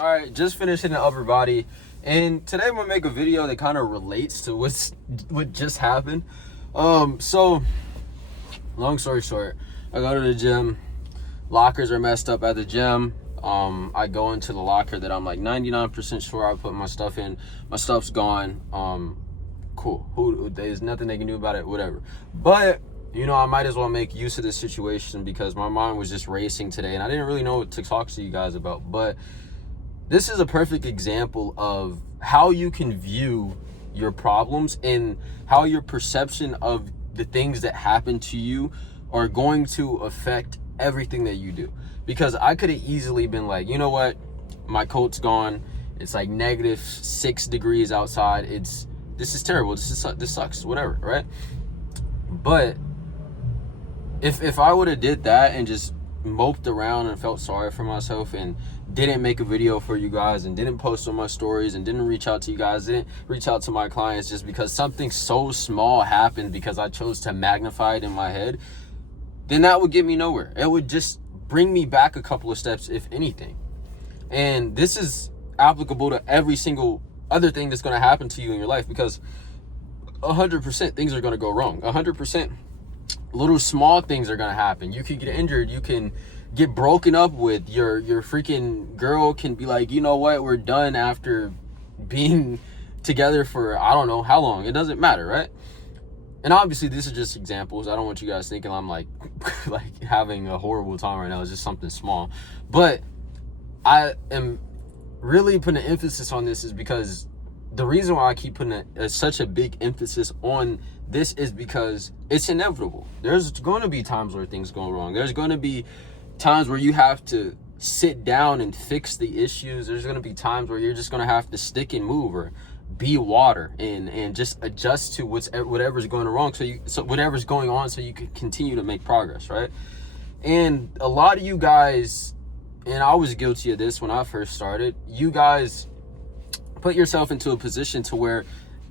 All right, just finished hitting the upper body, and today I'm gonna make a video that kind of relates to what just happened. So long story short, I go to the gym. Lockers are messed up at the gym. I go into the locker that I'm like 99% sure I put my stuff in. My stuff's gone. Cool. There's nothing they can do about it. Whatever. But I might as well make use of this situation because my mind was just racing today, and I didn't really know what to talk to you guys about. But this is a perfect example of how you can view your problems and how your perception of the things that happen to you are going to affect everything that you do. Because I could have easily been like, you know what, my coat's gone. It's like -6 degrees outside. This is terrible. This sucks. Whatever, right? But if I would have did that and just moped around and felt sorry for myself and didn't make a video for you guys and didn't post on my stories and didn't reach out to you guys, didn't reach out to my clients just because something so small happened because I chose to magnify it in my head, then that would get me nowhere. It would just bring me back a couple of steps, if anything. And this is applicable to every single other thing that's going to happen to you in your life, because 100% things are going to go wrong. 100% little small things are going to happen. You could get injured. You can get broken up with. Your freaking girl can be like, you know what, we're done after being together for I don't know how long. It doesn't matter, right? And obviously these are just examples. I don't want you guys thinking I'm like having a horrible time right now. It's just something small. But I am really putting an emphasis on this is because the reason why I keep putting such a big emphasis on this is because it's inevitable. There's going to be times where things go wrong. There's going to be times where you have to sit down and fix the issues. There's going to be times where you're just going to have to stick and move or be water and just adjust to whatever's going wrong so whatever's going on so you can continue to make progress, right? And a lot of you guys, and I was guilty of this when I first started, you guys put yourself into a position to where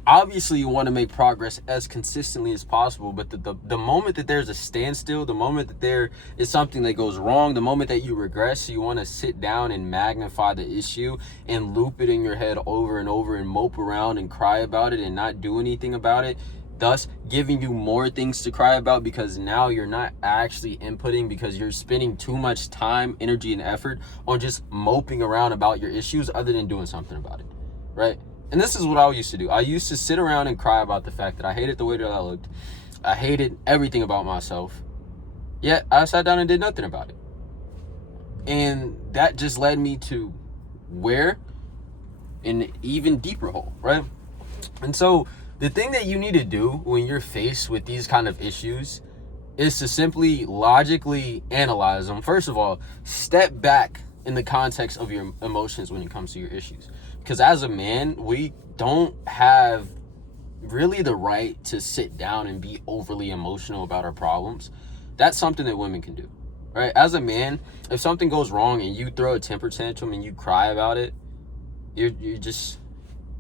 obviously you want to make progress as consistently as possible, but the moment that there's a standstill, the moment that there is something that goes wrong, the moment that you regress, you want to sit down and magnify the issue and loop it in your head over and over and mope around and cry about it and not do anything about it, thus giving you more things to cry about because now you're not actually inputting because you're spending too much time, energy, and effort on just moping around about your issues other than doing something about it, right? And this is what I used to do. I used to sit around and cry about the fact that I hated the way that I looked. I hated everything about myself. Yet I sat down and did nothing about it. And that just led me to where? An even deeper hole, right? And so the thing that you need to do when you're faced with these kind of issues is to simply logically analyze them. First of all, step back in the context of your emotions when it comes to your issues. Because as a man, we don't have really the right to sit down and be overly emotional about our problems. That's something that women can do, right? As a man, if something goes wrong and you throw a temper tantrum and you cry about it, you're just,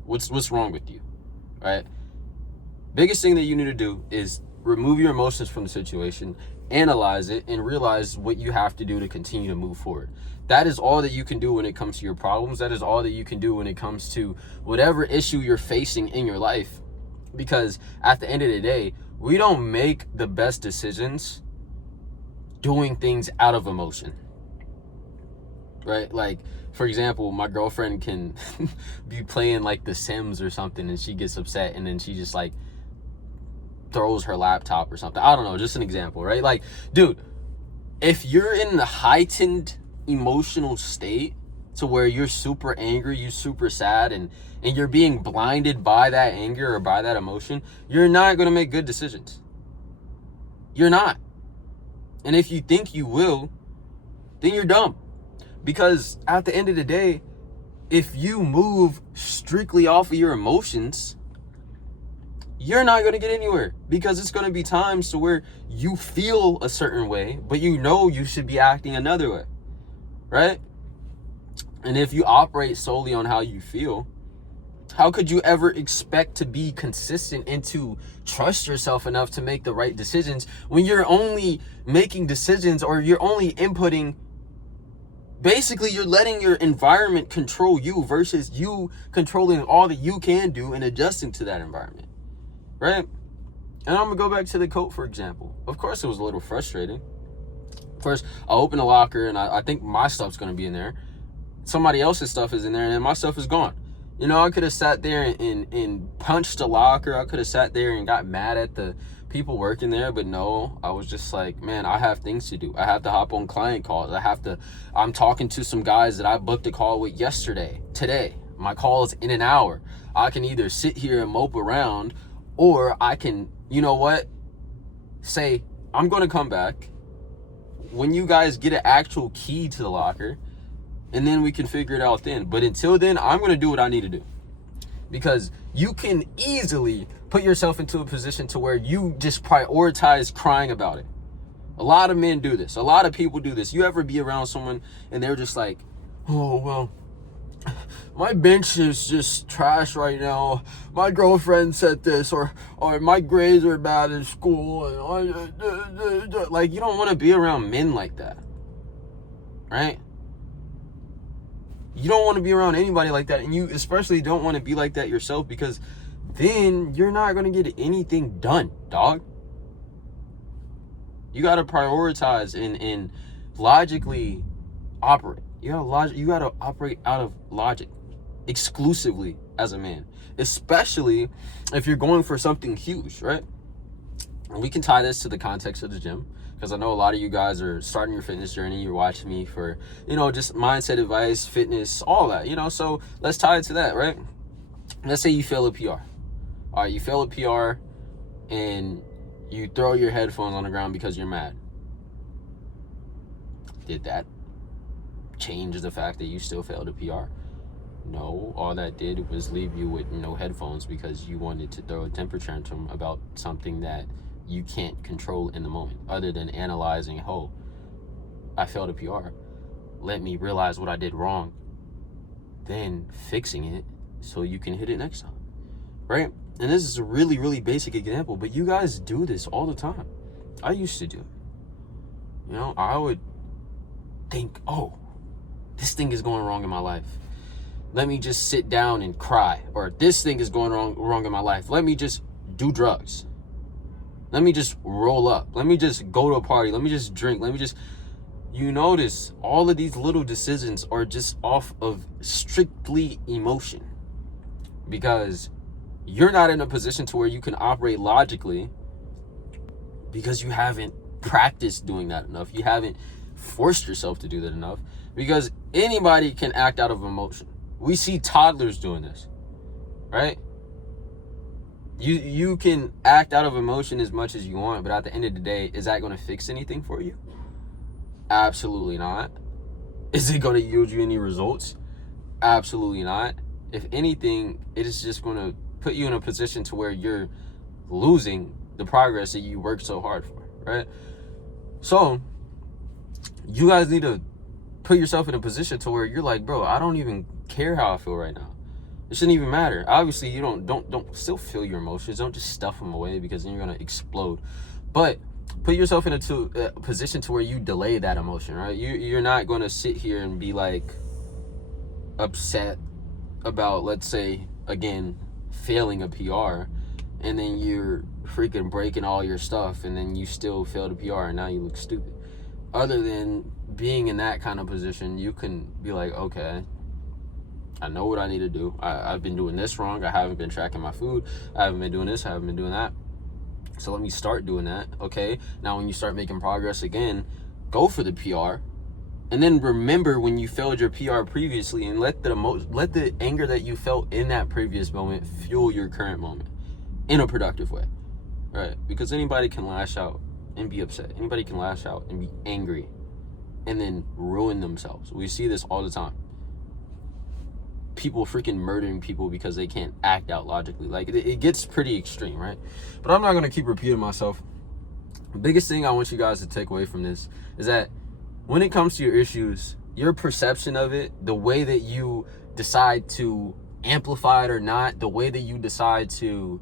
what's wrong with you, right? Biggest thing that you need to do is remove your emotions from the situation, analyze it, and realize what you have to do to continue to move forward. That is all that you can do when it comes to your problems. That is all that you can do when it comes to whatever issue you're facing in your life. Because at the end of the day, we don't make the best decisions doing things out of emotion, right? Like, for example, my girlfriend can be playing like The Sims or something and she gets upset and then she just like throws her laptop or something. I don't know, just an example, right? Like, dude, if you're in the heightened emotional state to where you're super angry, you're super sad, and you're being blinded by that anger or by that emotion, you're not going to make good decisions. You're not. And if you think you will, then you're dumb. Because at the end of the day, if you move strictly off of your emotions, you're not going to get anywhere, because it's going to be times to where you feel a certain way, but you know you should be acting another way, right? And if you operate solely on how you feel, how could you ever expect to be consistent and to trust yourself enough to make the right decisions when you're only making decisions or you're only inputting Basically, you're letting your environment control you versus you controlling all that you can do and adjusting to that environment, right? And I'm gonna go back to the coat, for example. Of course, it was a little frustrating. Of course, I open the locker and I think my stuff's gonna be in there. Somebody else's stuff is in there and then my stuff is gone. You know, I could have sat there and punched the locker. I could have sat there and got mad at the people working there, but no, I was just like, man, I have things to do. I have to hop on client calls. I'm talking to some guys that I booked a call with today. My call is in an hour. I can either sit here and mope around, or I can, you know what, say, I'm going to come back when you guys get an actual key to the locker, and then we can figure it out then. But until then, I'm going to do what I need to do. Because you can easily put yourself into a position to where you just prioritize crying about it. A lot of men do this. A lot of people do this. You ever be around someone and they're just like, oh, well, my bench is just trash right now. My girlfriend said this, or my grades are bad in school. And like, you don't want to be around men like that, right? You don't want to be around anybody like that, and you especially don't want to be like that yourself, because then you're not going to get anything done, dog. You got to prioritize and logically operate. You got to operate out of logic exclusively as a man, especially if you're going for something huge, right? And we can tie this to the context of the gym, because I know a lot of you guys are starting your fitness journey. You're watching me for, just mindset advice, fitness, all that, so let's tie it to that, right? Let's say you fail a PR. All right, you fail a PR and you throw your headphones on the ground because you're mad. Did that change the fact that you still failed a PR? No, all that did was leave you with no headphones because you wanted to throw a temper tantrum about something that you can't control in the moment, other than analyzing, oh, I failed a PR. Let me realize what I did wrong, then fixing it so you can hit it next time, right? And this is a really, really basic example, but you guys do this all the time. I used to do it. I would think, oh, this thing is going wrong in my life. Let me just sit down and cry. Or this thing is going wrong in my life. Let me just do drugs. Let me just roll up. Let me just go to a party. Let me just drink. You notice all of these little decisions are just off of strictly emotion, because you're not in a position to where you can operate logically, because you haven't practiced doing that enough. You haven't forced yourself to do that enough, because anybody can act out of emotion. We see toddlers doing this, right? You can act out of emotion as much as you want, but at the end of the day, is that going to fix anything for you? Absolutely not. Is it going to yield you any results? Absolutely not. If anything, it is just going to put you in a position to where you're losing the progress that you worked so hard for, right? So you guys need to put yourself in a position to where you're like, bro, I don't even care how I feel right now. It shouldn't even matter. Obviously, you don't still feel your emotions. Don't just stuff them away, because then you're gonna explode. But put yourself in a position to where you delay that emotion, right? You're not gonna sit here and be like upset about, let's say, again, failing a PR, and then you're freaking breaking all your stuff, and then you still failed a PR, and now you look stupid. Other than being in that kind of position, you can be like, okay, I know what I need to do. I've been doing this wrong. I haven't been tracking my food. I haven't been doing this. I haven't been doing that. So let me start doing that. Okay. Now, when you start making progress again, go for the PR, and then remember when you failed your PR previously, and let the anger that you felt in that previous moment fuel your current moment in a productive way, right? Because anybody can lash out and be upset. Anybody can lash out and be angry and then ruin themselves. We see this all the time. People freaking murdering people because they can't act out logically. Like, it gets pretty extreme, right? But I'm not going to keep repeating myself. The biggest thing I want you guys to take away from this is that when it comes to your issues, your perception of it, the way that you decide to amplify it or not, the way that you decide to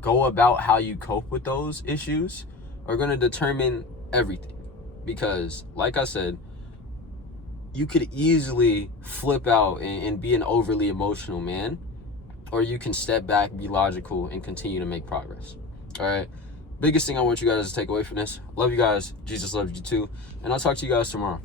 go about how you cope with those issues, are going to determine everything. Because, like I said, you could easily flip out and be an overly emotional man, or you can step back, be logical, and continue to make progress. All right. Biggest thing I want you guys to take away from this: love you guys. Jesus loves you too. And I'll talk to you guys tomorrow.